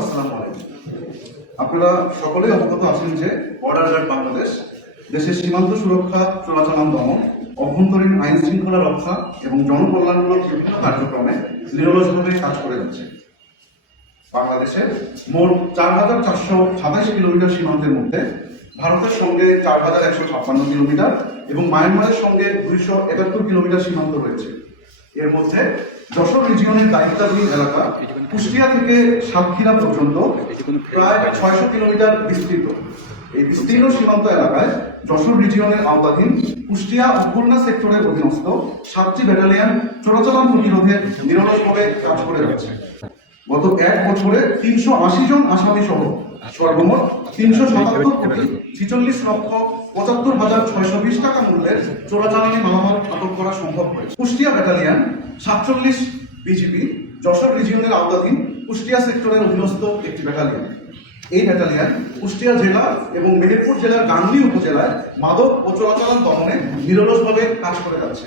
আসসালামু আলাইকুম। আপনারা সকলেই অবগত আছেন যে বর্ডার গার্ড বাংলাদেশ দেশের সীমান্ত সুরক্ষা, চোরাচালান দমন, অভ্যন্তরীণ আইন শৃঙ্খলা রক্ষা এবং জনকল্যাণমূলক বিভিন্ন কার্যক্রমে নিরলসভাবে কাজ করে যাচ্ছে। বাংলাদেশের মোট ৪,৪২৭ কিলোমিটার সীমান্তের মধ্যে ভারতের সঙ্গে ৪,১৫৬ কিলোমিটার এবং মায়ানমারের সঙ্গে ২৭১ কিলোমিটার সীমান্ত রয়েছে। এর মধ্যে যশোর রিজিয়নের দায়িত্বাধীন এলাকা কুষ্টিয়া থেকে সাতক্ষীরা পর্যন্ত প্রায় ৬০০ কিলোমিটার বিস্তৃত। এই বিস্তীর্ণ সীমান্ত এলাকায় যশোর রিজিয়নের আওতাধীন কুষ্টিয়া ও খুলনা সেক্টরের অধীনস্থ ৭টি ব্যাটালিয়ন চোরাচালান প্রতিরোধে নিরলসভাবে কাজ করে যাচ্ছে। গত এক বছরে ৩৮০ জন আসামি সহ সর্বমোট ৩৭৭,৪৬,৭৫,৬২ টাকা মূল্যের চোরাচালানি মালামাল আটক করা সম্ভব হয়েছে। কুষ্টিয়া ব্যাটালিয়ন ৪৭ বিজিবি যশোর রিজিয়নের আওতাধীন কুষ্টিয়া সেক্টরের অধীনস্থ একটি ব্যাটালিয়ন। এই ব্যাটালিয়ন কুষ্টিয়া জেলা এবং মেহেরপুর জেলার গাংনী উপজেলায় মাদক ও চোরাচালান দমনে নিরলসভাবে কাজ করে যাচ্ছে।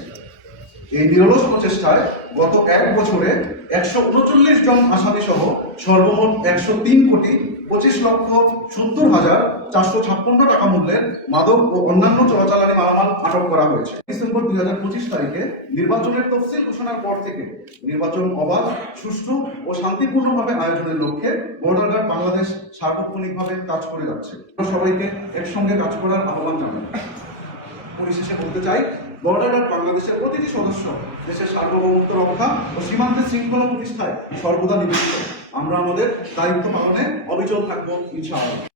এই নিরলস প্রচেষ্টায় গত এক বছরে ১৩৯ জন আসামি সহ সর্বমোট ১০৩,২৫,৭০,৪৫৬ টাকা মূল্যের মাদক ও অন্যান্য চোরাচালানি মালামাল আটক করা হয়েছে। ডিসেম্বর ২০২৫ তারিখে নির্বাচনের তফসিল ঘোষণার পর থেকে নির্বাচন অবাধ, সুষ্ঠু ও শান্তিপূর্ণভাবে আয়োজনের লক্ষ্যে বর্ডার গার্ড বাংলাদেশ সার্বক্ষণিকভাবে কাজ করে যাচ্ছে। সবাইকে একসঙ্গে কাজ করার আহ্বান জানাই। পরিশেষে বলতে চাই, বর্ডার গার্ড বাংলাদেশের প্রতিটি সদস্য দেশের সার্বভৌমত্ব রক্ষা ও সীমান্তের শৃঙ্খলা প্রতিষ্ঠায় সর্বদা নিবেদিত। আমরা আমাদের দায়িত্ব পালনে অবিচল থাকবো ইনশাআল্লাহ।